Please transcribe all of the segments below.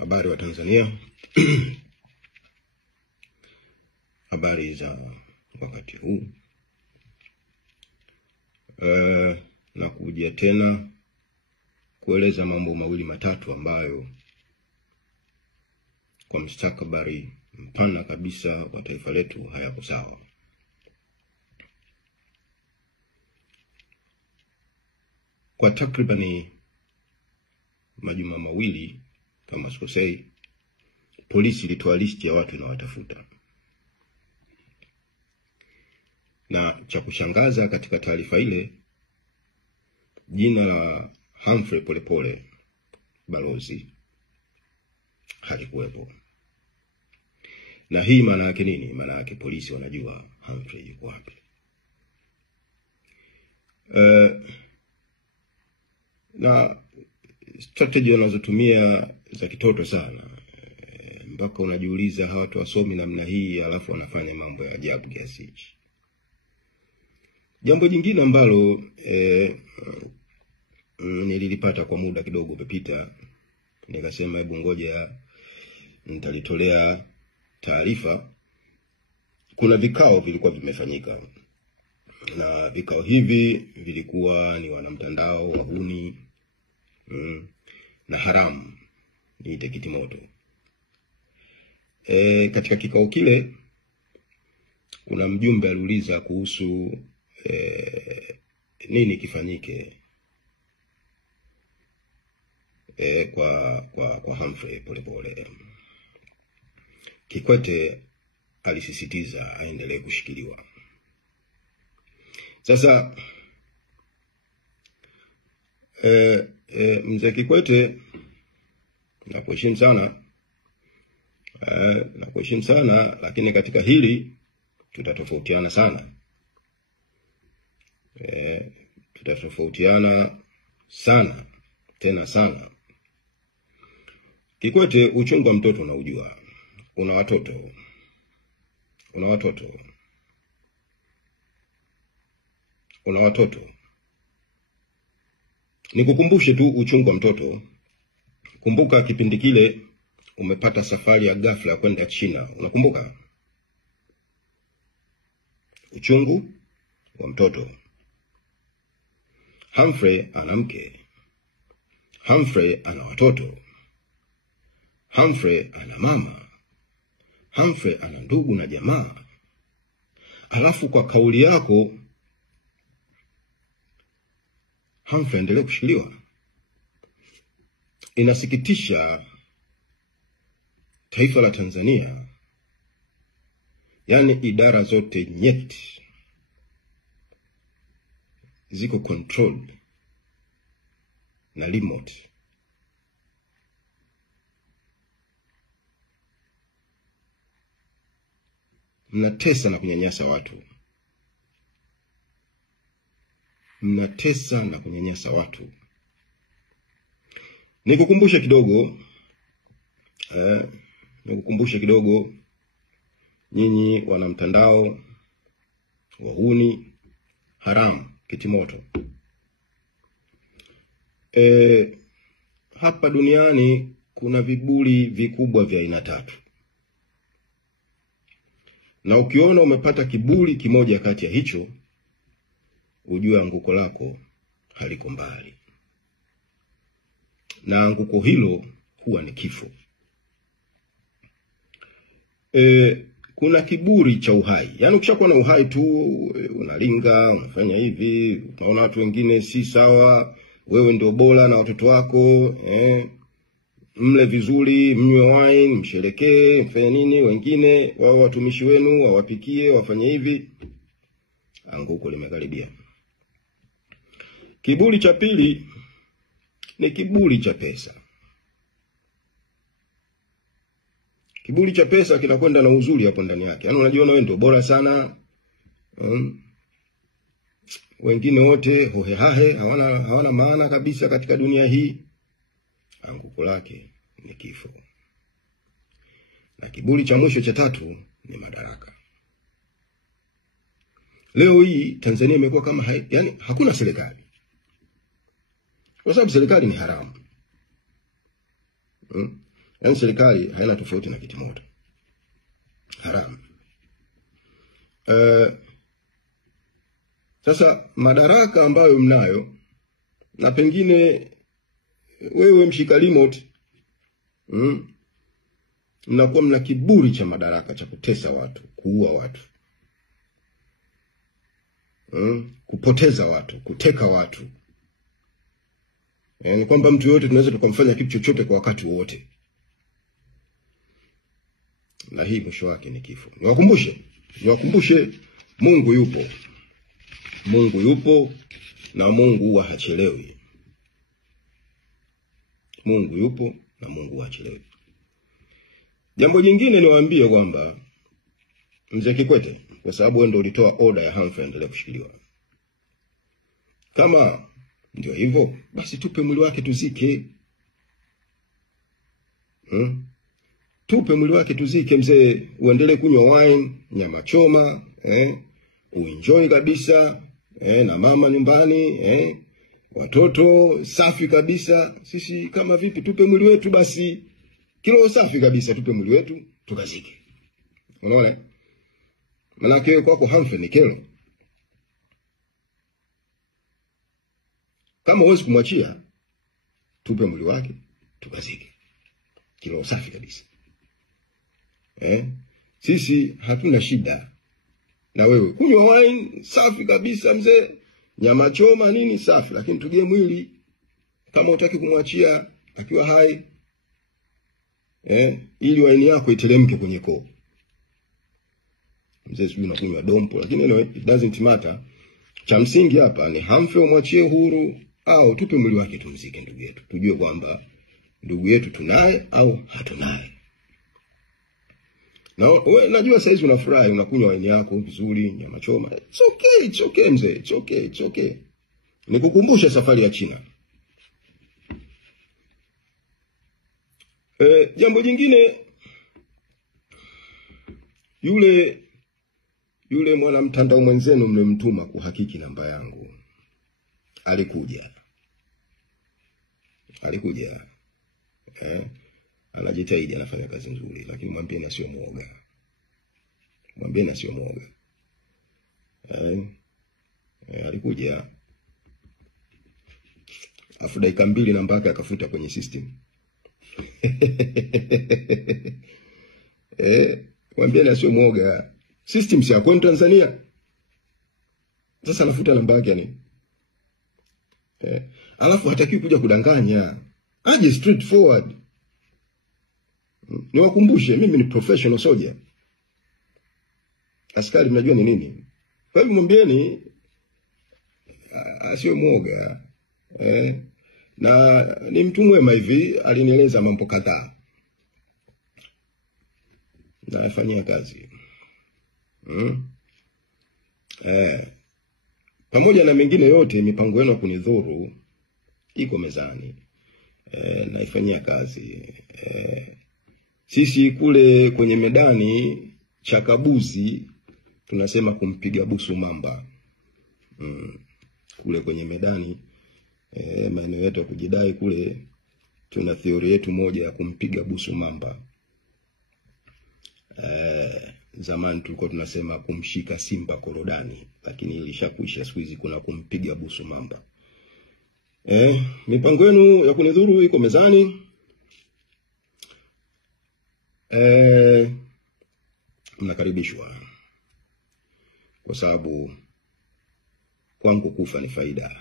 Habari wa Tanzania. Habari za wakati huu. Na kujia tena kueleza mambo mawili matatu ambayo kwa mustakabali mpana kabisa wa taifa letu hayako sawa. Kwa takribani majuma mawili kama sikosei, polisi ilitoa listi ya watu inawatafuta. Na cha kushangaza katika taarifa ile, jina la Humphrey Polepole balozi halikuwepo. Na hii maana yake nini? Maana yake polisi wanajua Humphrey yuko wapi. Na strategy wanazotumia za kitoto sana, mpaka unajiuliza hawa watu wasomi namna hii alafu wanafanya mambo ya ajabu kiasi hichi. Jambo jingine ambalo nililipata kwa muda kidogo umepita, nikasema hebu ngoja nitalitolea taarifa. Kuna vikao vilikuwa vimefanyika, na vikao hivi vilikuwa ni wanamtandao, wahuni na haramu niite kitimoto. Katika kikao kile kuna mjumbe aliuliza kuhusu nini kifanyike kwa Humphrey Polepole. Kikwete alisisitiza aendelee kushikiliwa. Sasa mzee Kikwete nakuheshimu sana, lakini katika hili tutatofautiana sana. Tutatofautiana sana, tena sana. Kikwete, uchungu wa mtoto unaujua. Una watoto. Nikukumbushe tu uchungu wa mtoto. Kumbuka kipindi kile umepata safari ya ghafla kwenda China. Unakumbuka? Uchungu wa mtoto. Humphrey ana mke. Humphrey ana watoto. Humphrey ana mama. Humphrey ana ndugu na jamaa. Alafu kwa kauli yako Humphrey endelee kushikiliwa. Inasikitisha taifa la Tanzania, yani idara zote nyeti ziko controlled na remote. Mnatesa na kunyanyasa watu. Nikukumbushe kidogo nyinyi wanamtandao, wahuni, haramu, kitimoto. Hapa duniani kuna viburi vikubwa vya aina tatu. Na ukiona umepata kiburi kimoja kati ya hicho, ujue anguko lako haliko mbali. Na anguko hilo huwa ni kifo. Kuna kiburi cha uhai. Yani ukishakuwa na uhai tu, unalinga, unafanya hivi, unaona watu wengine si sawa, wewe ndio bora na watoto wako, mle vizuri, mnywe wine, msherekee, mfanye nini, wengine wao watumishi wenu wawapikie, wafanye hivi. Anguko limekaribia. Kiburi cha pili ni kiburi cha pesa. Kiburi cha pesa kinakwenda na uzuri hapo ndani yake. Yaani unajiona wewe ndio bora sana. Wengine wote hohehahe, hawana maana kabisa katika dunia hii. Anguko lake ni kifo. Na kiburi cha mwisho cha tatu ni madaraka. Leo hii Tanzania imekuwa kama yani hakuna serikali. Kwa sababu serikali ni haramu. Yaani serikali haina tofauti na kitimoto. Haramu. Sasa madaraka ambayo mnayo, na pengine wewe mshika remote, mnakuwa mna kiburi cha madaraka cha kutesa watu, kuua watu, kupoteza watu, kuteka watu. Ni kwamba mtu yote tunaweza tukamfanya kitu chochote kwa wakati wote. Na hii mwisho wake ni kifo. Niwakumbushe Mungu yupo. Mungu yupo na Mungu huwa hachelewi. Mungu yupo na Mungu huwa hachelewi. Jambo jingine niwaambie kwamba Mzee Kikwete, kwa sababu wewe ndio ulitoa order ya Humphrey endelee kushikiliwa. Kama ndio hivyo, basi tupe mwili wake tuzike. Tupe mwili wake tuzike mzee, uendelee kunywa wine, nyama choma, uenjoy kabisa, na mama nyumbani, watoto safi kabisa. Sisi kama vipi, tupe mwili wetu basi kilo safi kabisa, tupe mwili wetu tukazike. Unaona? Manake kwako Humphrey ni kero. Kama huwezi kumwachia, tupe mwili wake tukazike kilo safi kabisa. Sisi hatuna shida na wewe kunywa wine safi kabisa mzee, nyama choma nini safi, lakini tujie mwili. Kama utaki kumwachia akiwa hai, ili wine yako iteremke kwenye koo. Mzee sijui unakunywa dompo, lakini anyway, it doesn't matter. Cha msingi hapa ni Humphrey umwachie huru au tupe mwili wake tumzike ndugu yetu. Tujue kwamba ndugu yetu tunaye au hatunaye. Na wewe najua saizi unafurahi, unakunywa wine yako vizuri, nyama choma. It's okay mzee, it's okay. Nikukumbusha safari ya China. Jambo jingine, yule mwana mtandao mwenzenu mlimtuma kuhakiki namba yangu, alikuja. Anajitahidi, anafanya kazi nzuri, lakini mwambie na sio muoga. Alikuja. Afu dakika 2 namba yake akafuta kwenye system. Mwambie na sio muoga. System si yako Tanzania. Sasa anafuta namba yake yani. Alafu hataki kuja kudanganya. Aje straight forward. Niwakumbushe mimi ni professional soldier. Askari mnajua ni nini? Kwa hivyo mwambieni asiwe muoga. Na ni mtu mwema hivi, alinieleza mambo kadhaa. Na afanyia kazi. Pamoja na mengine yote, mipango yenu kunidhuru iko mezani. Naifanyia kazi. Sisi kule kwenye medani Chakabuzi tunasema kumpiga busu mamba. Kule kwenye medani maeneo yetu ya kujidai kule tuna theory yetu moja ya kumpiga busu mamba. Zamani tulikuwa tunasema kumshika simba korodani, lakini ilishakuisha. Siku hizi kuna kumpiga busu mamba. Mipango yenu ya kunidhuru iko mezani. Mnakaribishwa, kwa sababu kwangu kufa ni faida,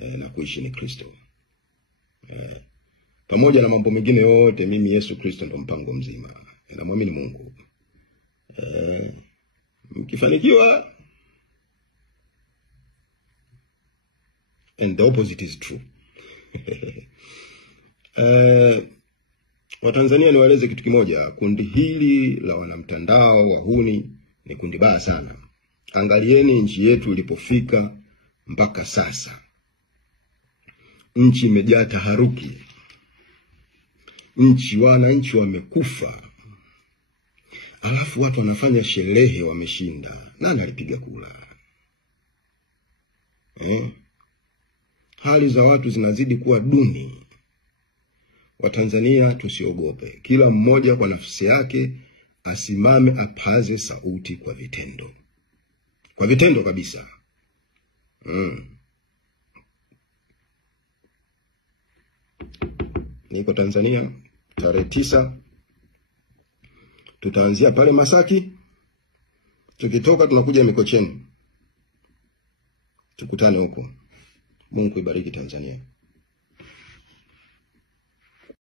na kuishi ni Kristo. Pamoja na mambo mengine yote, mimi Yesu Kristo ndo mpango mzima. Na muamini Mungu. Mkifanikiwa, and the opposite is true. Watanzania niwaeleze kitu kimoja, kundi hili la wanamtandao wahuni ni kundi baya sana. Angalieni nchi yetu ilipofika mpaka sasa. Nchi imejaa taharuki. Wananchi wamekufa. Alafu watu wanafanya sherehe wameshinda. Nani alipiga kura? Hali za watu zinazidi kuwa duni. Watanzania tusiogope. Kila mmoja kwa nafsi yake asimame apaze sauti kwa vitendo. Kwa vitendo kabisa. Niko Tanzania tarehe 9. Tutaanzia pale Masaki. Tukitoka tunakuja Mikocheni. Tukutane huko. Mungu ibariki Tanzania.